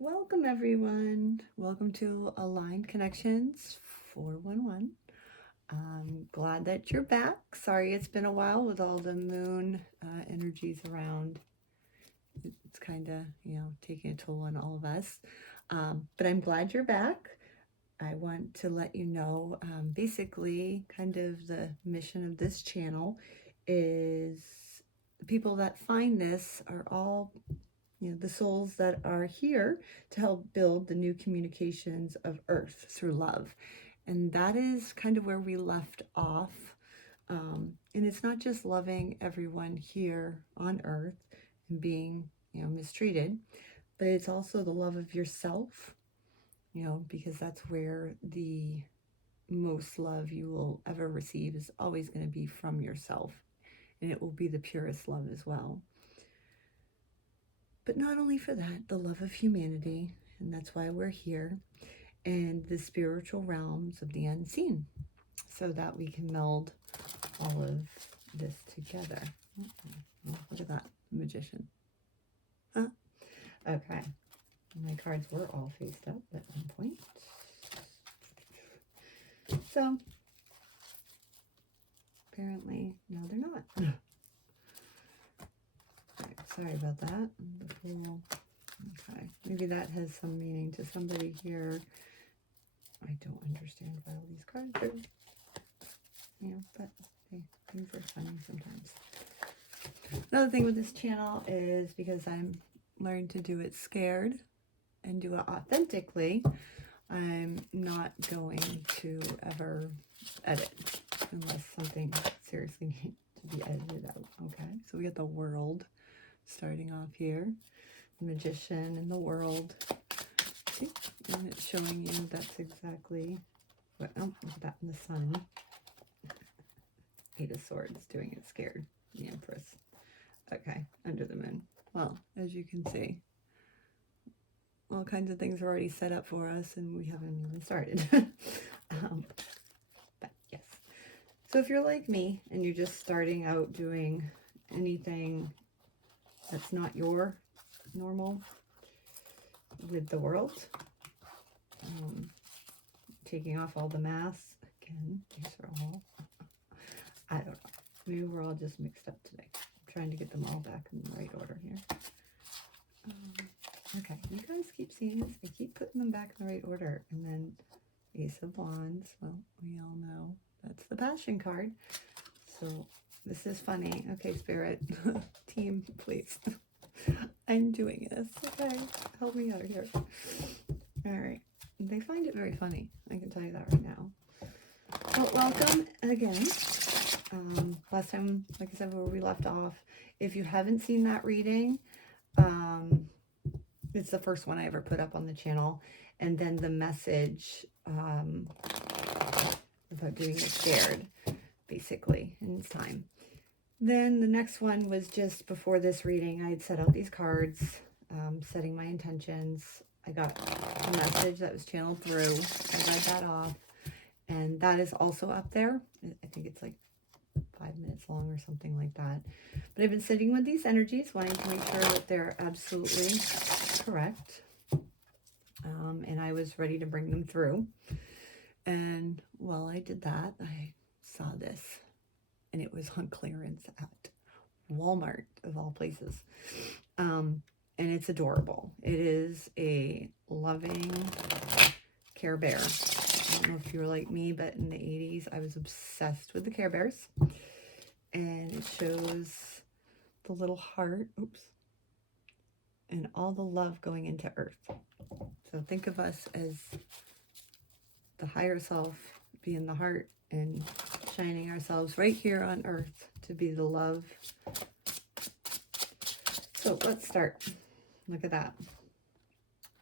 Welcome everyone. Welcome to Aligned Connections 411. I'm glad that you're back. Sorry it's been a while with all the moon energies around. It's kind of, taking a toll on all of us. But I'm glad you're back. I want to let you know, basically, kind of the mission of this channel is the people that find this are all the souls that are here to help build the new communications of Earth through love. And that is kind of where we left off. And it's not just loving everyone here on Earth and being, mistreated, but it's also the love of yourself, because that's where the most love you will ever receive is always going to be from yourself. And it will be the purest love as well. But not only for that, the love of humanity, and that's why we're here, and the spiritual realms of the unseen, so that we can meld all of this together. Look at that, magician. Huh? Okay, my cards were all faced up at one point. So, apparently, no, they're not. Sorry about that. Okay, maybe that has some meaning to somebody here. I don't understand why all these cards are, but hey, things are funny sometimes. Another thing with this channel is because I'm learning to do it scared and do it authentically, I'm not going to ever edit unless something seriously needs to be edited out. Okay, so we got the world starting off here, the magician and the world. See? And it's showing you that's exactly what, oh, look at that in the sun. Eight of Swords doing it scared. The Empress. Okay, under the moon. Well, as you can see, all kinds of things are already set up for us and we haven't even started. But yes. So if you're like me and you're just starting out doing anything that's not your normal with the world, taking off all the masks, again, these are all, I don't know, maybe we're all just mixed up today. I'm trying to get them all back in the right order here. Okay, you guys keep seeing this, I keep putting them back in the right order, and then Ace of Wands, well, we all know that's the Passion card, so this is funny. Okay, Spirit, team, please. I'm doing this. Okay, help me out here. All right. They find it very funny. I can tell you that right now. Well, welcome again. Last time, like I said, where we left off, if you haven't seen that reading, it's the first one I ever put up on the channel. And then the message about doing it scared, basically, in its time. Then the next one was just before this reading. I had set out these cards, setting my intentions. I got a message that was channeled through. I read that off. And that is also up there. I think it's like 5 minutes long or something like that. But I've been sitting with these energies, wanting to make sure that they're absolutely correct. And I was ready to bring them through. And while I did that, I saw this. And it was on clearance at Walmart, of all places. And it's adorable. It is a loving Care Bear. I don't know if you were like me, but in the 80s, I was obsessed with the Care Bears. And it shows the little heart, oops, and all the love going into Earth. So think of us as the higher self being the heart and shining ourselves right here on Earth to be the love. So let's start. Look at that.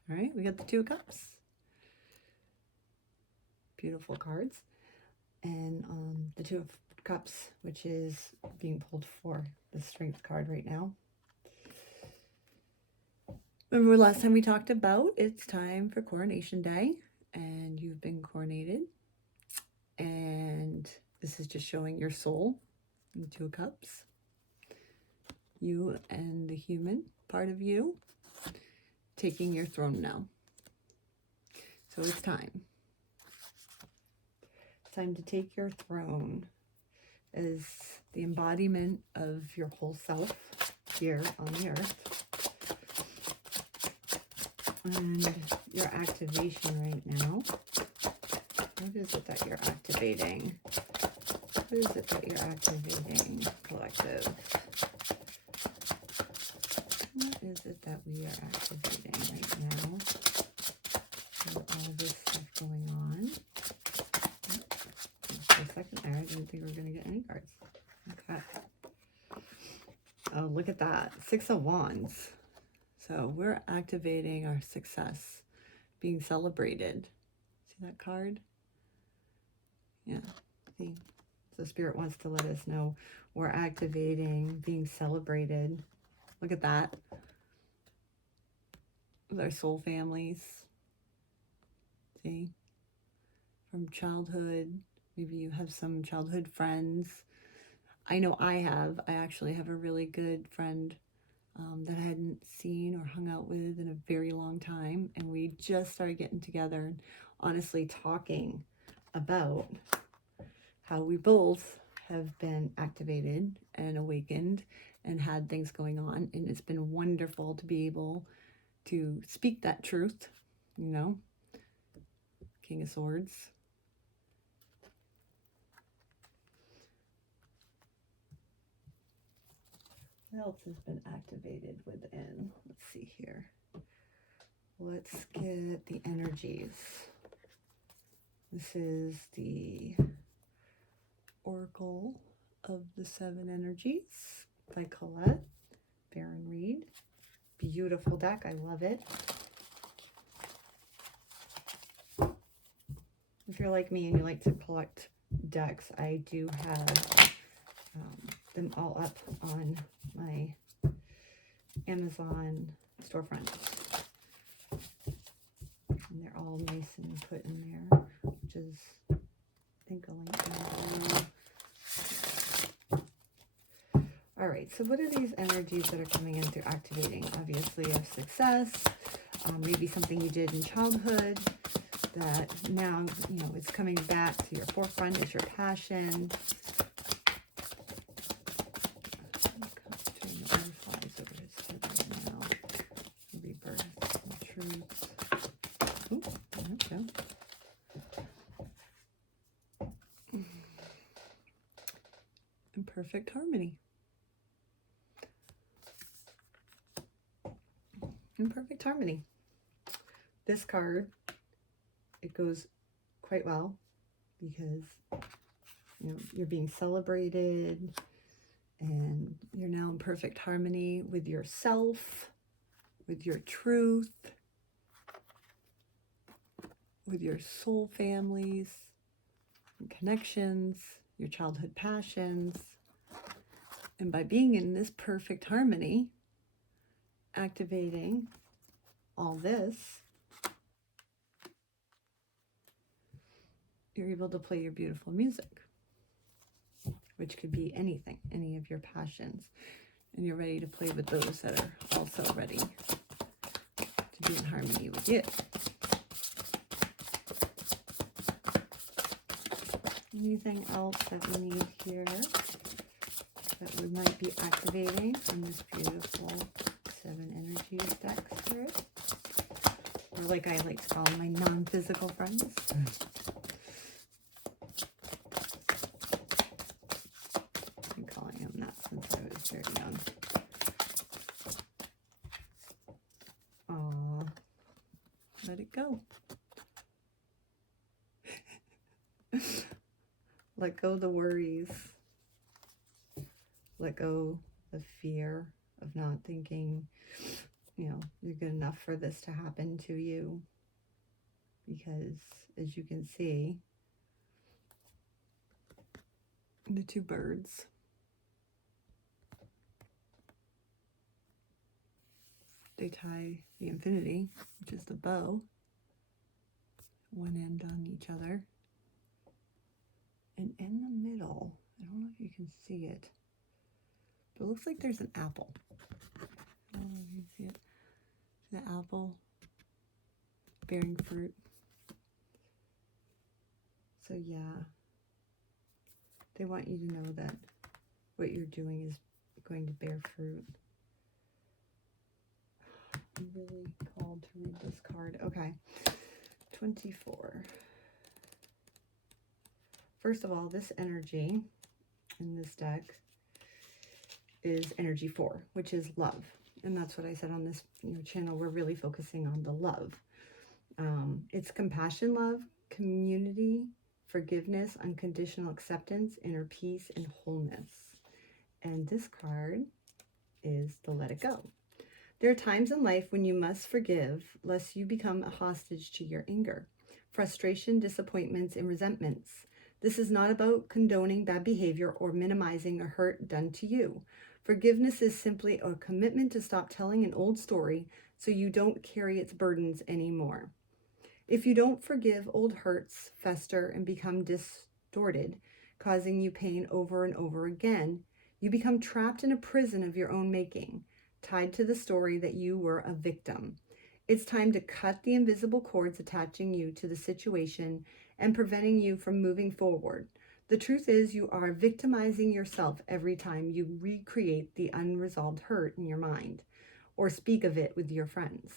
All right, we got the Two of Cups. Beautiful cards. And the Two of Cups, which is being pulled for the Strength card right now. Remember last time we talked about it's time for Coronation Day, and you've been coronated. And this is just showing your soul, the Two of Cups. You and the human part of you. taking your throne now. So it's time. It's time to take your throne as the embodiment of your whole self here on the earth. And your activation right now. What is it that you're activating? What is it that you're activating, collective? What is it that we are activating right now? With all this stuff going on. For a second there, I didn't think we were going to get any cards. Okay. Oh, look at that. 6 of Wands. So we're activating our success, being celebrated. See that card? Yeah. See? So Spirit wants to let us know we're activating, being celebrated. Look at that. With our soul families. See? From childhood. Maybe you have some childhood friends. I know I have. I actually have a really good friend that I hadn't seen or hung out with in a very long time. And we just started getting together and honestly talking about how we both have been activated and awakened and had things going on. And it's been wonderful to be able to speak that truth, you know. King of Swords. What else has been activated within? Let's see here. Let's get the energies. This is the Oracle of the Seven Energies by Colette Baron Reed. Beautiful deck. I love it. If you're like me and you like to collect decks, I do have them all up on my Amazon storefront. And they're all nice and put in there, which is, I think, a link. All right, so what are these energies that are coming in through activating? Obviously, of success, maybe something you did in childhood that now, you know, it's coming back to your forefront as your passion. Perfect harmony. In perfect harmony. This card, it goes quite well because, you know, you're being celebrated and you're now in perfect harmony with yourself, with your truth, with your soul families and connections, your childhood passions. And by being in this perfect harmony, activating all this, you're able to play your beautiful music, which could be anything, any of your passions. And you're ready to play with those that are also ready to be in harmony with you. Anything else that we need here that we might be activating from this beautiful Seven Energies deck, Spirit? Or like I like to call them, my non-physical friends. I've been calling them that since I was very young. Aw, let it go. Let go the worries. Let go the fear of not thinking, you know, you're good enough for this to happen to you. Because as you can see, the two birds, they tie the infinity, which is the bow, one end on each other. And in the middle, I don't know if you can see it, but it looks like there's an apple. I don't know if you can see it. the apple bearing fruit. So yeah, they want you to know that what you're doing is going to bear fruit. I'm really called to read this card. Okay, 24. First of all, this energy in this deck is energy 4, which is love. And that's what I said on this channel. We're really focusing on the love. It's compassion, love, community, forgiveness, unconditional acceptance, inner peace, and wholeness. And this card is the let it go. There are times in life when you must forgive, lest you become a hostage to your anger, frustration, disappointments, and resentments. This is not about condoning bad behavior or minimizing a hurt done to you. Forgiveness is simply a commitment to stop telling an old story so you don't carry its burdens anymore. If you don't forgive, old hurts fester and become distorted, causing you pain over and over again. You become trapped in a prison of your own making, tied to the story that you were a victim. It's time to cut the invisible cords attaching you to the situation and preventing you from moving forward. The truth is, you are victimizing yourself every time you recreate the unresolved hurt in your mind or speak of it with your friends.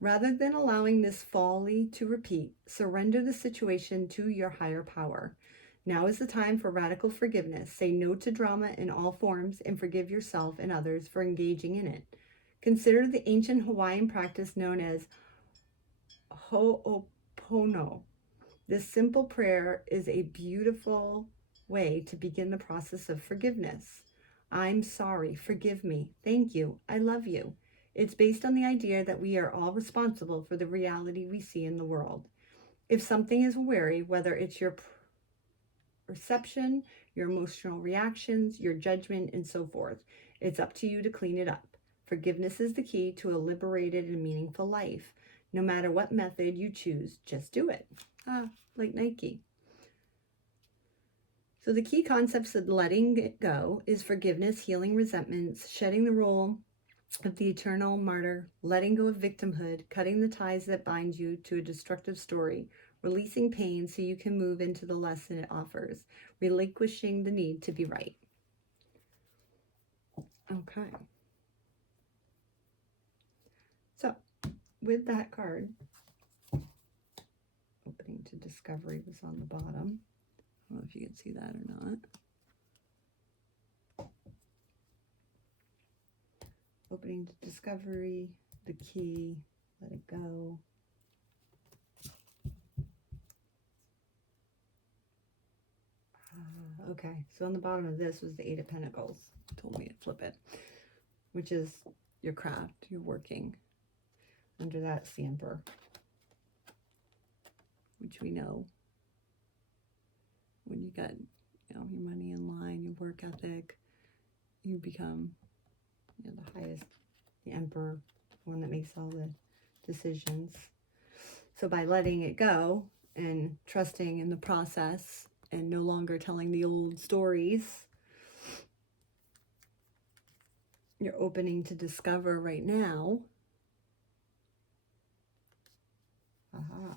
Rather than allowing this folly to repeat, surrender the situation to your higher power. Now is the time for radical forgiveness. Say no to drama in all forms and forgive yourself and others for engaging in it. Consider the ancient Hawaiian practice known as ho'opono. This simple prayer is a beautiful way to begin the process of forgiveness. I'm sorry, forgive me, thank you, I love you. It's based on the idea that we are all responsible for the reality we see in the world. If something is wary, whether it's your perception, your emotional reactions, your judgment, and so forth, it's up to you to clean it up. Forgiveness is the key to a liberated and meaningful life. No matter what method you choose, just do it. Like Nike. So the key concepts of letting it go is forgiveness, healing resentments, shedding the role of the eternal martyr, letting go of victimhood, cutting the ties that bind you to a destructive story, releasing pain so you can move into the lesson it offers, relinquishing the need to be right. Okay. So, with that card, opening to discovery was on the bottom. I don't know if you can see that or not. Opening to discovery, the key, let it go. Okay, so on the bottom of this was the Eight of Pentacles. Told me to flip it, which is your craft, your working. Under that's the Emperor, which we know when you got your money in line, your work ethic, you become the highest, the Emperor, the one that makes all the decisions. So by letting it go and trusting in the process and no longer telling the old stories, you're opening to discover right now.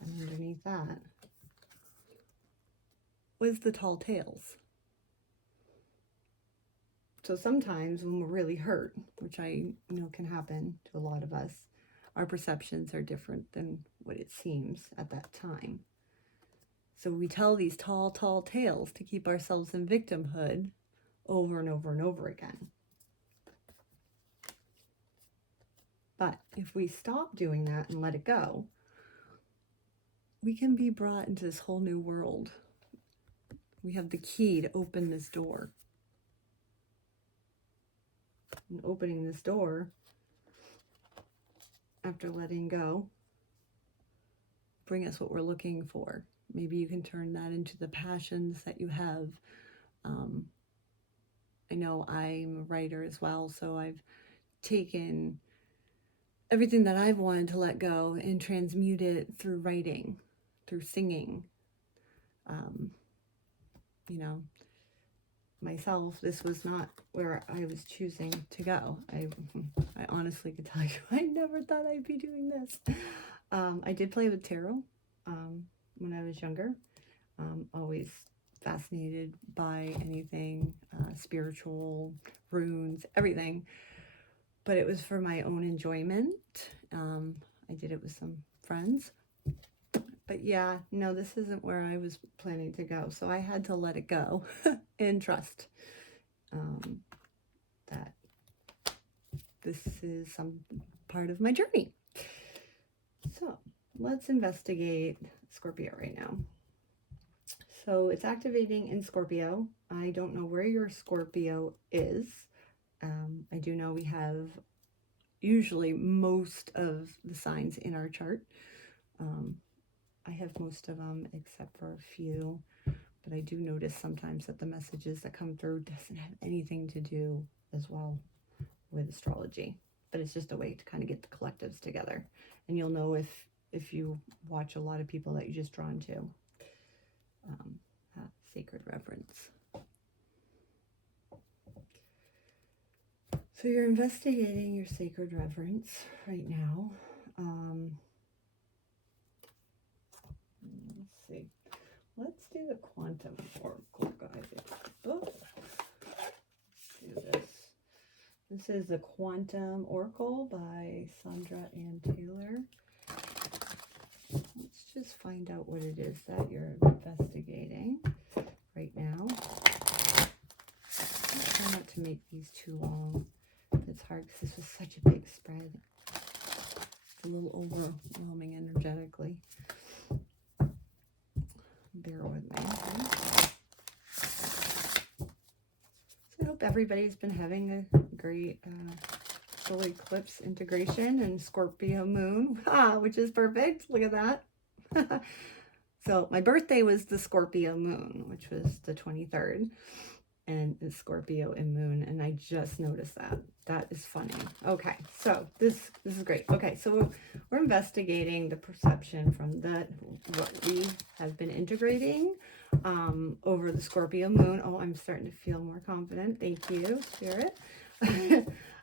And underneath that was the tall tales. So sometimes when we're really hurt, which I know can happen to a lot of us, our perceptions are different than what it seems at that time. So we tell these tall tales to keep ourselves in victimhood over and over and over again. But if we stop doing that and let it go, we can be brought into this whole new world. We have the key to open this door. And opening this door, after letting go, bring us what we're looking for. Maybe you can turn that into the passions that you have. I know I'm a writer as well, so I've taken everything that I've wanted to let go and transmute it through writing, through singing. myself, this was not where I was choosing to go. I honestly could tell you, I never thought I'd be doing this. I did play with tarot when I was younger. Always fascinated by anything spiritual, runes, everything. But it was for my own enjoyment. I did it with some friends. But yeah, no, this isn't where I was planning to go. So I had to let it go and trust that this is some part of my journey. So let's investigate Scorpio right now. So it's activating in Scorpio. I don't know where your Scorpio is. I do know we have usually most of the signs in our chart. I have most of them except for a few, but I do notice sometimes that the messages that come through doesn't have anything to do as well with astrology, but it's just a way to kind of get the collectives together. And you'll know if you watch a lot of people that you're just drawn to. Sacred reverence. So you're investigating your sacred reverence right now. Let's see. Let's do the quantum oracle, guys. Oh, let's do this. This is the Quantum Oracle by Sandra Ann Taylor. Let's just find out what it is that you're investigating right now. I'll try not to make these too long. It's hard because this was such a big spread. It's a little overwhelming energetically. Bear with me. Okay? So I hope everybody's been having a great solar eclipse integration and Scorpio moon, which is perfect. Look at that. So my birthday was the Scorpio moon, which was the 23rd, and it's Scorpio and moon, and I just noticed that. That is funny. Okay, so this is great. Okay, so we're investigating the perception from what we have been integrating over the Scorpio moon. Oh, I'm starting to feel more confident. Thank you, Spirit.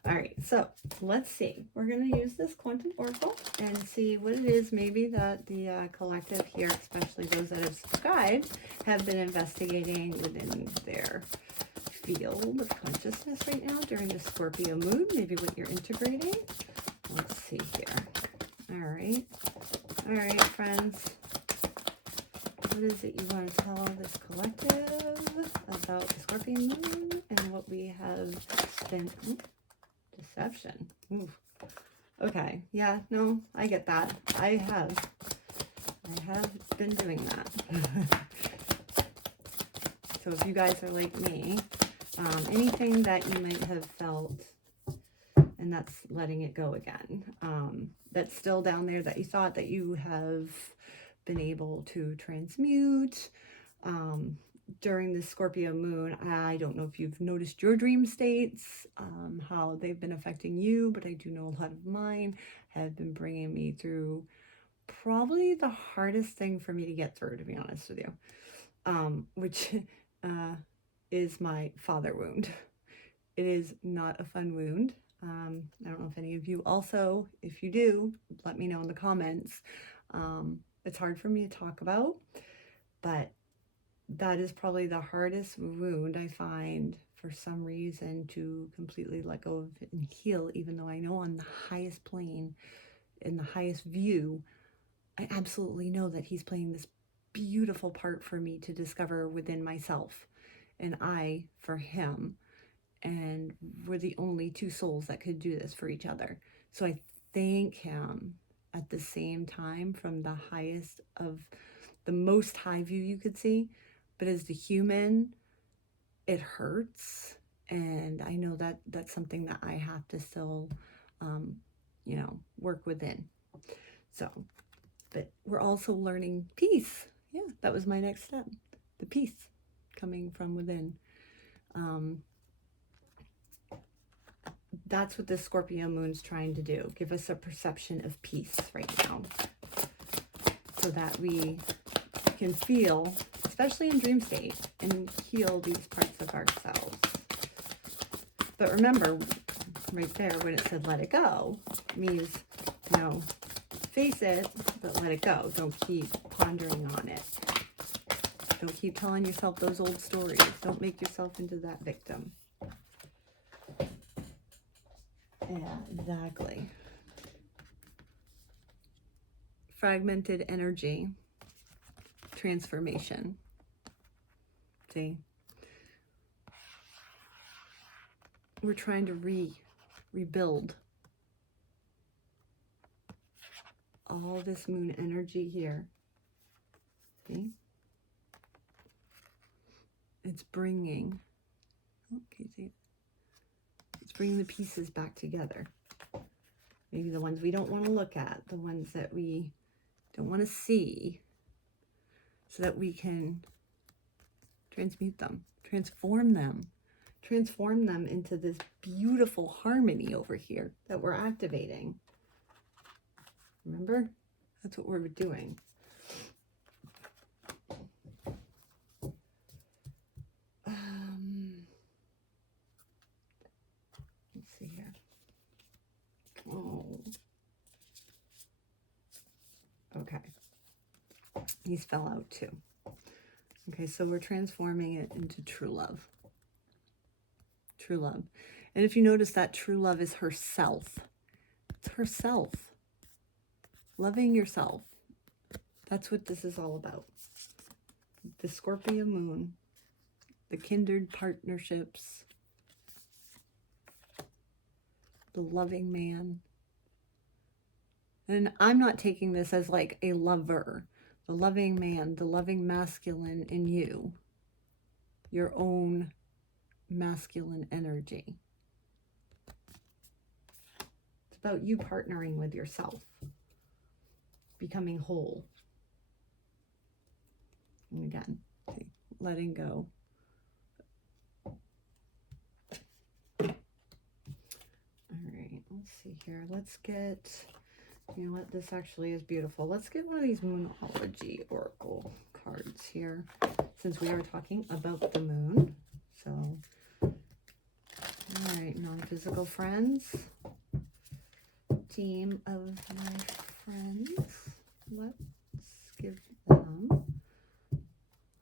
All right, so let's see. We're going to use this Quantum Oracle and see what it is maybe that the collective here, especially those that have subscribed, have been investigating within their field of consciousness right now during the Scorpio moon, maybe what you're integrating. Let's see here. All right, friends. What is it you want to tell this collective about the Scorpio moon and what we have been... Deception. Ooh. Okay. Yeah, no, I get that. I have been doing that. So if you guys are like me, anything that you might have felt, and that's letting it go again, that's still down there that you thought that you have been able to transmute, during the Scorpio moon. I don't know if you've noticed your dream states, how they've been affecting you, but I do know a lot of mine have been bringing me through probably the hardest thing for me to get through, to be honest with you, which is my father wound. It is not a fun wound. I don't know if any of you also, if you do, let me know in the comments. It's hard for me to talk about, but that is probably the hardest wound I find for some reason to completely let go of and heal, even though I know on the highest plane, in the highest view, I absolutely know that he's playing this beautiful part for me to discover within myself, and I for him, and we're the only two souls that could do this for each other. So I thank him at the same time from the highest of the most high view you could see. But as the human, it hurts. And I know that that's something that I have to still, work within. So, but we're also learning peace. Yeah, that was my next step. The peace coming from within. That's what the Scorpio moon's trying to do. Give us a perception of peace right now. So that we can feel, especially in dream state, and heal these parts of ourselves. But remember, right there, when it said let it go, means, you know, face it, but let it go. Don't keep pondering on it. Don't keep telling yourself those old stories. Don't make yourself into that victim. Yeah, exactly. Fragmented energy, transformation. See? We're trying to rebuild all this moon energy here. See? It's bringing, it's bringing the pieces back together. Maybe the ones we don't want to look at, the ones that we don't want to see, so that we can transmute them, transform them into this beautiful harmony over here that we're activating. Remember? That's what we're doing. Let's see here. Oh. Okay. These fell out too. Okay, so we're transforming it into true love. True love. And if you notice, that true love is herself. It's herself. Loving yourself. That's what this is all about. The Scorpio moon, the kindred partnerships, the loving man. And I'm not taking this as like a lover, the loving man, the loving masculine in you, your own masculine energy. It's about you partnering with yourself, becoming whole. And again, letting go. All right, let's see here. Let's get, you know what, this actually is beautiful. Let's get one of these Moonology Oracle cards here, since we are talking about the moon. So, all right, non-physical friends, team of my friends, let's give them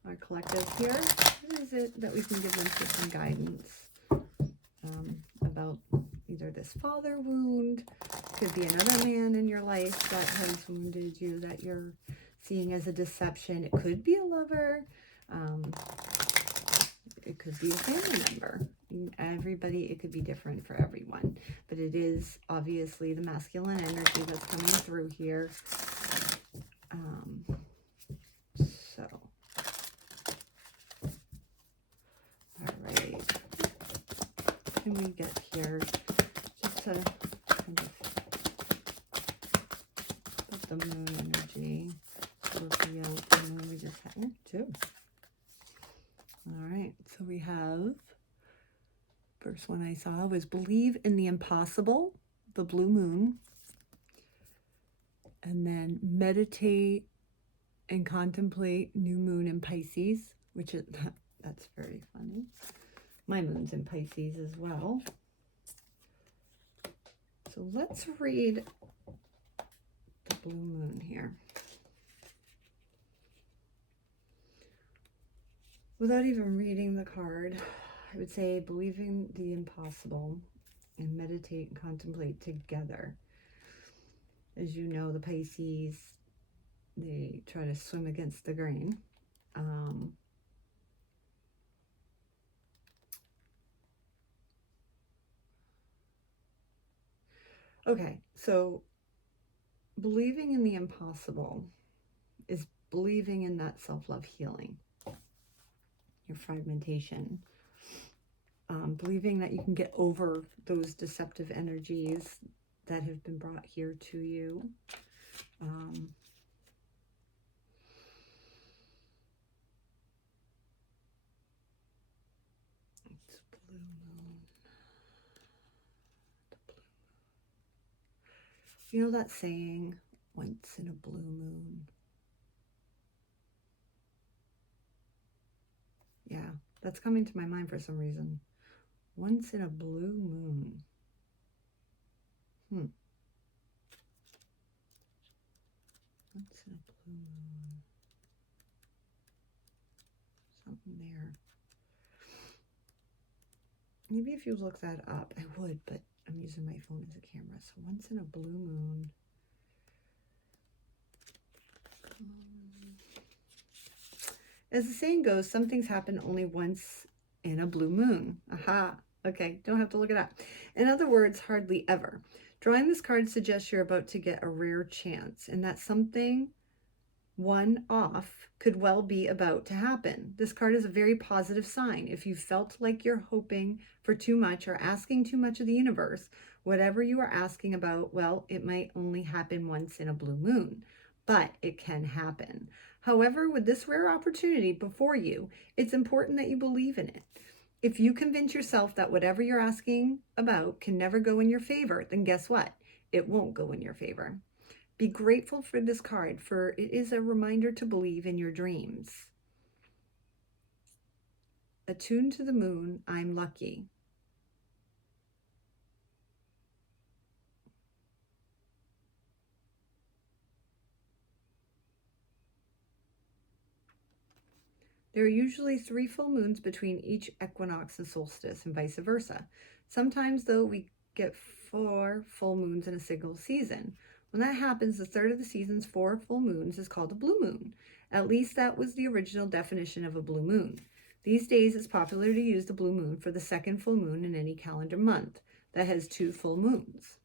our collective here. What is it that we can give them for some guidance about either this father wound, could be another man in your life that has wounded you, that you're seeing as a deception. It could be a lover. It could be a family member. Everybody, it could be different for everyone. But it is obviously the masculine energy that's coming through here. So, all right. What can we get here? Just to kind of put the moon energy. Scorpio, the moon we just had. Two. All right, so we have, first one I saw was believe in the impossible, the blue moon, and then meditate and contemplate new moon in Pisces, which is, that's very funny. My moon's in Pisces as well. So let's read the blue moon here. Without even reading the card, I would say believing the impossible and meditate and contemplate together. As you know, the Pisces, they try to swim against the grain. Okay, so believing in the impossible is believing in that self-love healing, your fragmentation, believing that you can get over those deceptive energies that have been brought here to you. It's blue moon. The blue moon. You know that saying, once in a blue moon? Yeah, that's coming to my mind for some reason. Once in a blue moon. Once in a blue moon. Something there. Maybe if you look that up, I would, but I'm using my phone as a camera. So once in a blue moon. As the saying goes, some things happen only once in a blue moon. Aha. Okay, don't have to look it up. In other words, hardly ever. Drawing this card suggests you're about to get a rare chance and that something one off could well be about to happen. This card is a very positive sign. If you felt like you're hoping for too much or asking too much of the universe, whatever you are asking about, well, it might only happen once in a blue moon, but it can happen. However, with this rare opportunity before you, it's important that you believe in it. If you convince yourself that whatever you're asking about can never go in your favor, then guess what? It won't go in your favor. Be grateful for this card, for it is a reminder to believe in your dreams. Attuned to the moon, I'm lucky. There are usually 3 full moons between each equinox and solstice, and vice versa. Sometimes, though, we get 4 full moons in a single season. When that happens, the third of the season's 4 full moons is called a blue moon. At least that was the original definition of a blue moon. These days, it's popular to use the blue moon for the second full moon in any calendar month that has 2 full moons.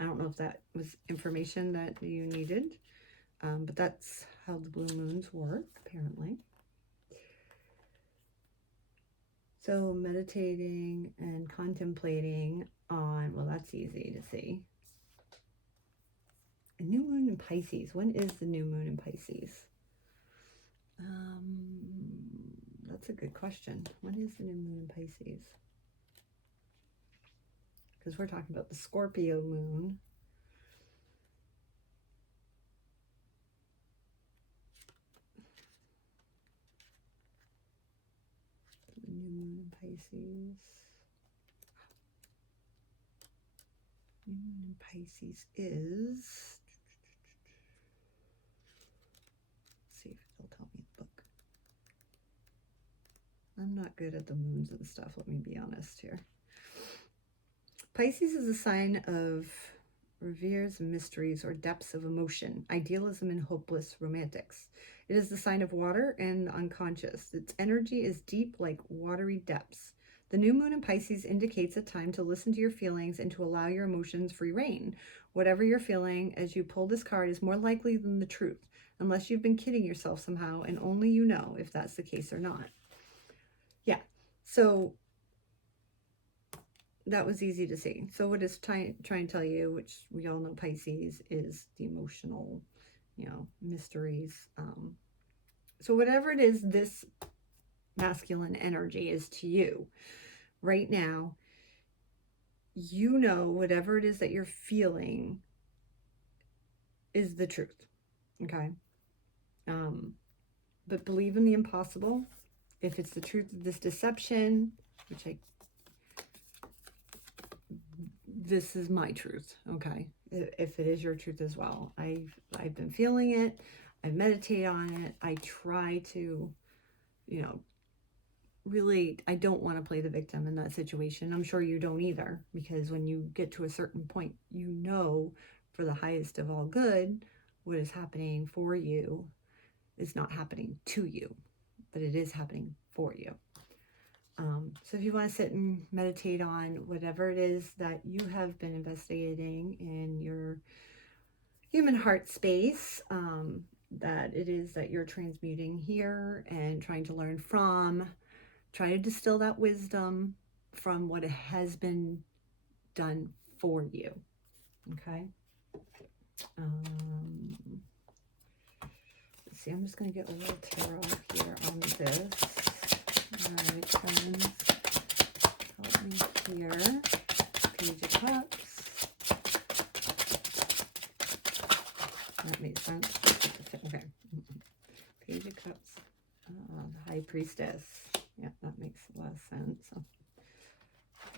I don't know if that was information that you needed, but that's how the blue moons work, apparently. So meditating and contemplating on, well, that's easy to see. A new moon in Pisces. When is the new moon in Pisces? That's a good question. When is the new moon in Pisces? Because we're talking about the Scorpio moon. The new moon in Pisces. New moon in Pisces is... Let's see if it'll tell me the book. I'm not good at the moons and stuff, let me be honest here. Pisces is a sign of reveres mysteries or depths of emotion, idealism and hopeless romantics. It is the sign of water and unconscious. Its energy is deep like watery depths. The new moon in Pisces indicates a time to listen to your feelings and to allow your emotions free rein. Whatever you're feeling as you pull this card is more likely than the truth, unless you've been kidding yourself somehow, and only you know if that's the case or not. Yeah, so that was easy to see. So what it's trying to tell you, which we all know Pisces is the emotional, mysteries. So whatever it is this masculine energy is to you right now, whatever it is that you're feeling is the truth. Okay. But believe in the impossible. If it's the truth of this deception, this is my truth, okay? If it is your truth as well. I've been feeling it. I meditate on it. I try to, really, I don't want to play the victim in that situation. I'm sure you don't either, because when you get to a certain point, for the highest of all good, what is happening for you is not happening to you, but it is happening for you. So if you want to sit and meditate on whatever it is that you have been investigating in your human heart space, that it is that you're transmuting here and trying to learn from, try to distill that wisdom from what has been done for you. Okay. Let's see, I'm just going to get a little tarot here on this. All right, friends, help me here. Page of Cups. That makes sense. Okay. Page of Cups. The High Priestess. Yeah, that makes a lot of sense.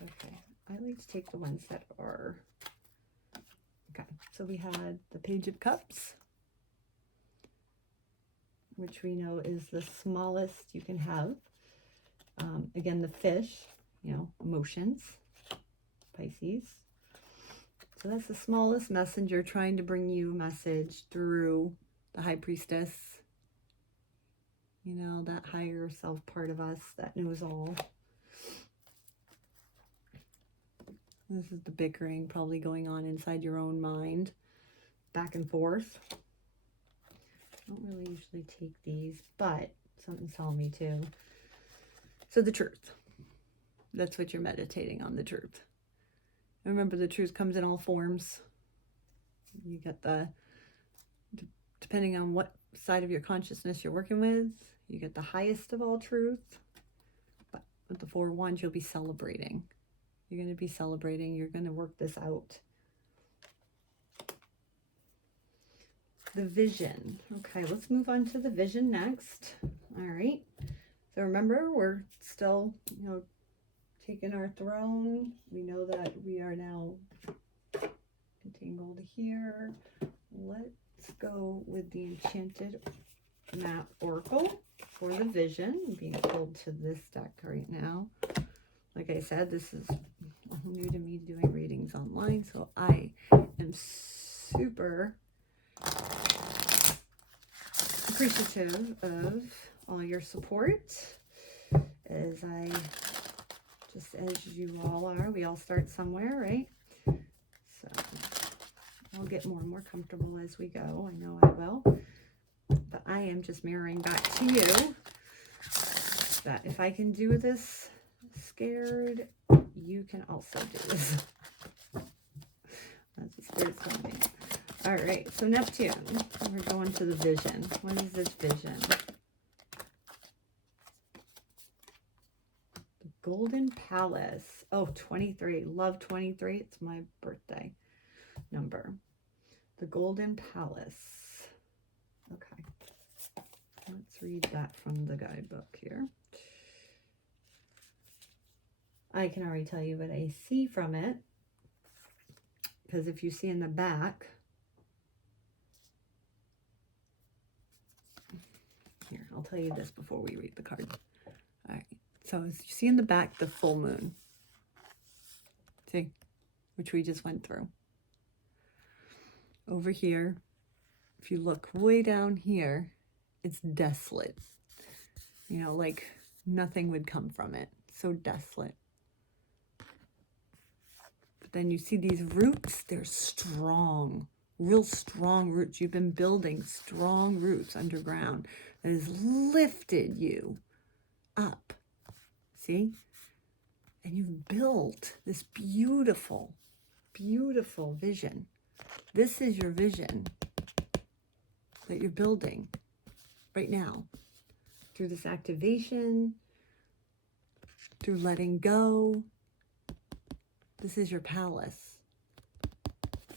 Okay, I like to take the ones that are, okay, so we had the Page of Cups, which we know is the smallest you can have. Again, the fish, you know, emotions, Pisces. So that's the smallest messenger trying to bring you a message through the High Priestess. You know, that higher self part of us that knows all. This is the bickering probably going on inside your own mind, back and forth. I don't really usually take these, but something's telling me to. So the truth. That's what you're meditating on, the truth. And remember, the truth comes in all forms. You get the, depending on what side of your consciousness you're working with, you get the highest of all truth. But with the Four of Wands, you'll be celebrating. You're going to be celebrating. You're going to work this out. The vision. Okay, let's move on to the vision next. All right. So remember, we're still, you know, taking our throne. We know that we are now entangled here. Let's go with the Enchanted Map Oracle for the vision. I'm being pulled to this deck right now. Like I said, this is new to me doing readings online, so I am super appreciative of all your support, as you all are. We all start somewhere, right? So I'll get more and more comfortable as we go. I know I will. But I am just mirroring back to you that if I can do this scared, you can also do this. That's what Spirit's telling me. All right, so Neptune, we're going to the vision. What is this vision? The Golden Palace. Oh, 23. Love 23. It's my birthday number. The Golden Palace. Okay. Let's read that from the guidebook here. I can already tell you what I see from it, because if you see in the back, here, I'll tell you this before we read the card. All right, so as you see in the back, the full moon, see, which we just went through. Over here, if you look way down here, it's desolate. You know, like nothing would come from it. So desolate. But then you see these roots, they're strong, real strong roots. You've been building strong roots underground that has lifted you up. See? And you've built this beautiful, beautiful vision. This is your vision that you're building right now through this activation, through letting go. This is your palace.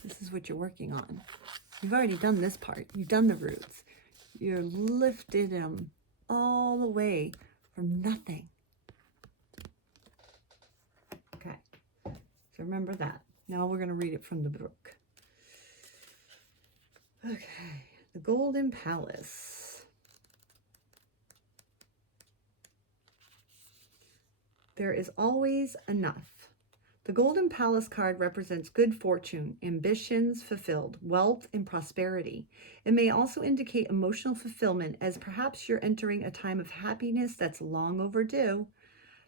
This is what you're working on. You've already done this part. You've done the roots. You're lifted them all the way from nothing. Okay. So remember that. Now we're going to read it from the book. Okay. The Golden Palace. There is always enough. The Golden Palace card represents good fortune, ambitions fulfilled, wealth, and prosperity. It may also indicate emotional fulfillment, as perhaps you're entering a time of happiness that's long overdue.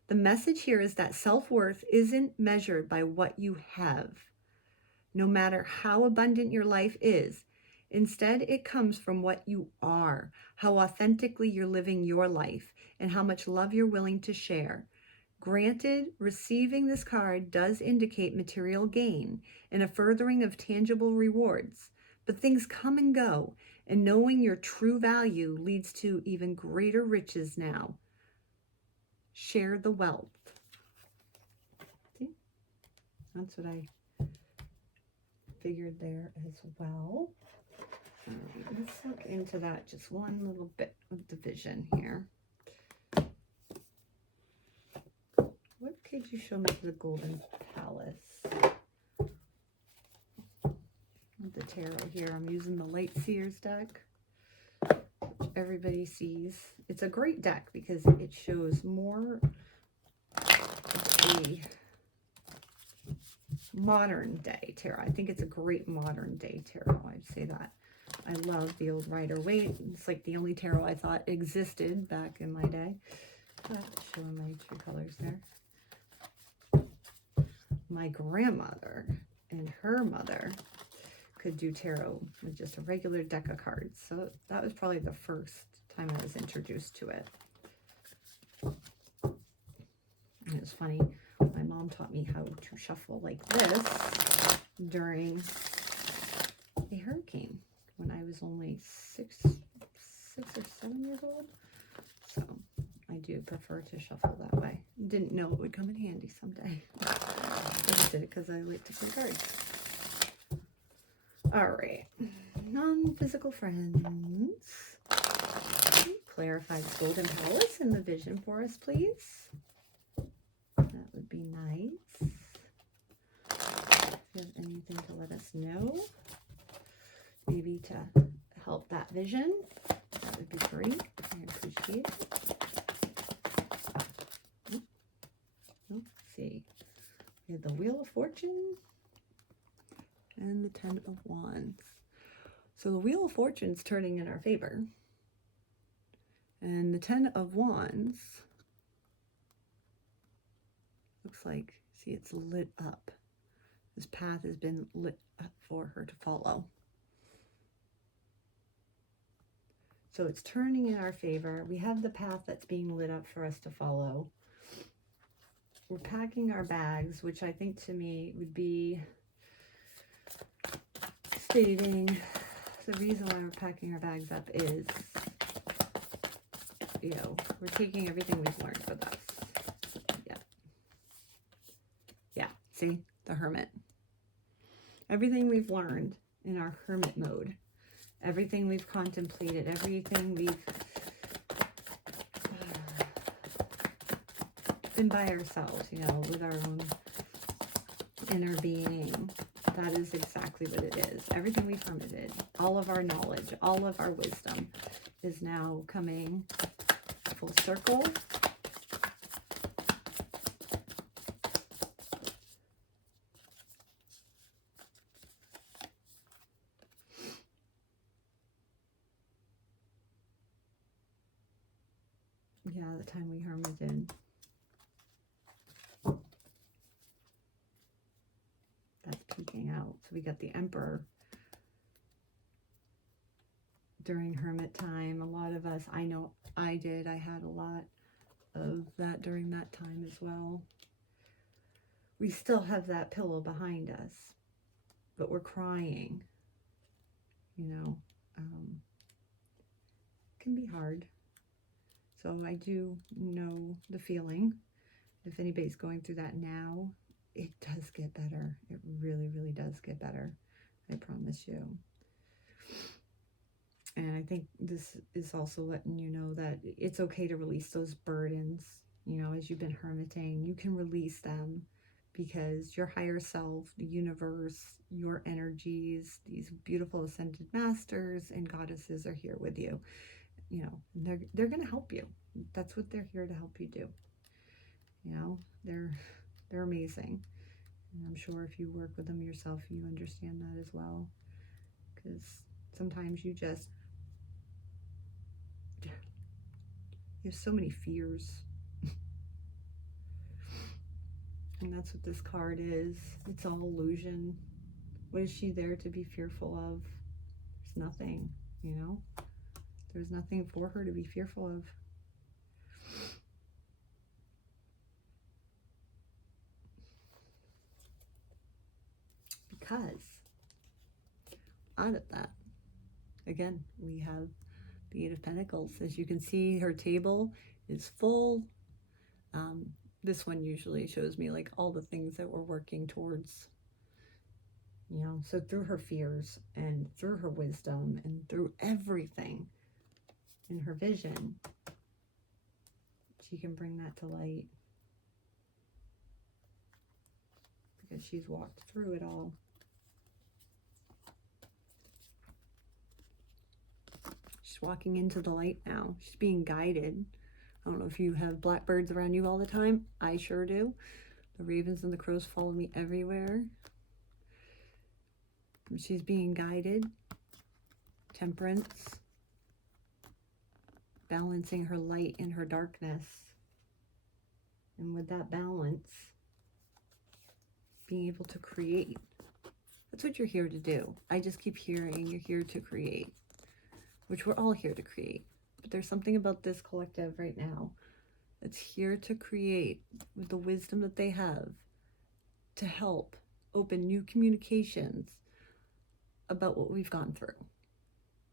The message here is that self-worth isn't measured by what you have, no matter how abundant your life is. Instead, it comes from what you are, how authentically you're living your life, and how much love you're willing to share. Granted, receiving this card does indicate material gain and a furthering of tangible rewards, but things come and go, and knowing your true value leads to even greater riches now. Share the wealth. See? That's what I figured there as well. Let's look into that just one little bit of the vision here. could you show me the Golden Palace? The tarot here. I'm using the Light Seers deck, which everybody sees. It's a great deck because it shows more of a modern day tarot. I think it's a great modern day tarot. I'd say that. I love the old Rider-Waite. It's like the only tarot I thought existed back in my day. Showing my true colors there. My grandmother and her mother could do tarot with just a regular deck of cards. So that was probably the first time I was introduced to it. And it was funny, my mom taught me how to shuffle like this during a hurricane when I was only six or 7 years old. So I do prefer to shuffle that way. Didn't know it would come in handy someday. I just did it because I like to play cards. All right, non-physical friends. Clarify the Golden Palace in the vision for us, please. That would be nice. If you have anything to let us know, maybe to help that vision, that would be great. I appreciate it. Let's see. We have the Wheel of Fortune and the 10 of Wands. So the Wheel of Fortune's turning in our favor. And the 10 of Wands looks like, see, it's lit up. This path has been lit up for her to follow. So it's turning in our favor. We have the path that's being lit up for us to follow. We're packing our bags, which I think to me would be stating the reason why we're packing our bags up is, you know, we're taking everything we've learned with us. Yeah. Yeah. See, the Hermit. Everything we've learned in our Hermit mode. Everything we've contemplated. Everything we've been by ourselves, you know, with our own inner being. That is exactly what it is. Everything we've hermited, all of our knowledge, all of our wisdom is now coming full circle. Yeah, the time we hermited. That's peeking out. So we got the Emperor during hermit time. A lot of us, I know I did, I had a lot of that during that time as well. We still have that pillow behind us, but we're crying, you know. It can be hard. So I do know the feeling. If anybody's going through that now, it does get better. It really, really does get better. I promise you. And I think this is also letting you know that it's okay to release those burdens. You know, as you've been hermiting, you can release them because your higher self, the universe, your energies, these beautiful ascended masters and goddesses are here with you. You know, they're going to help you. That's what they're here to help you do. You know, they're amazing. And I'm sure if you work with them yourself, you understand that as well. Because sometimes you have so many fears. And that's what this card is. It's all illusion. What is she there to be fearful of? There's nothing, you know? There's nothing for her to be fearful of. Because out of that, again, we have the Eight of Pentacles. As you can see, her table is full. This one usually shows me like all the things that we're working towards. You know, so through her fears and through her wisdom and through everything in her vision, she can bring that to light. as she's walked through it all. She's walking into the light now. She's being guided. I don't know if you have blackbirds around you all the time. I sure do. The ravens and the crows follow me everywhere. And she's being guided. Temperance. Balancing her light and her darkness. And with that balance, being able to create. That's what you're here to do. I just keep hearing you're here to create, which we're all here to create. But there's something about this collective right now that's here to create with the wisdom that they have to help open new communications about what we've gone through.